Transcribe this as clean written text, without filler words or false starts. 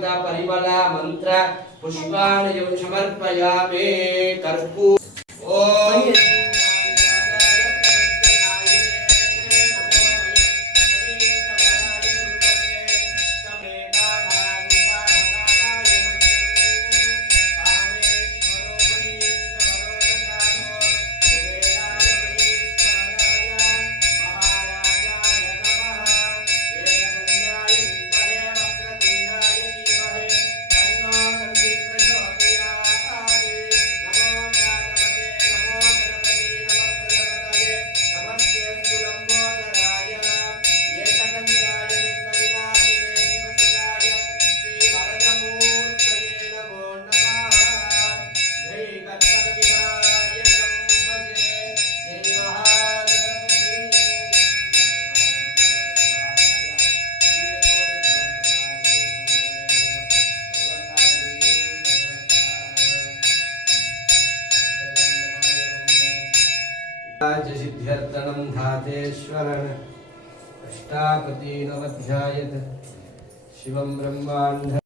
पंचामृत परिमल मंत्र पुष्पाणि समर्पयामि कर्पूर ओम सिद्ध्यर्थनं धातेश्वरन् अष्टापति नवध्यायत् शिवं ब्रह्माण्ड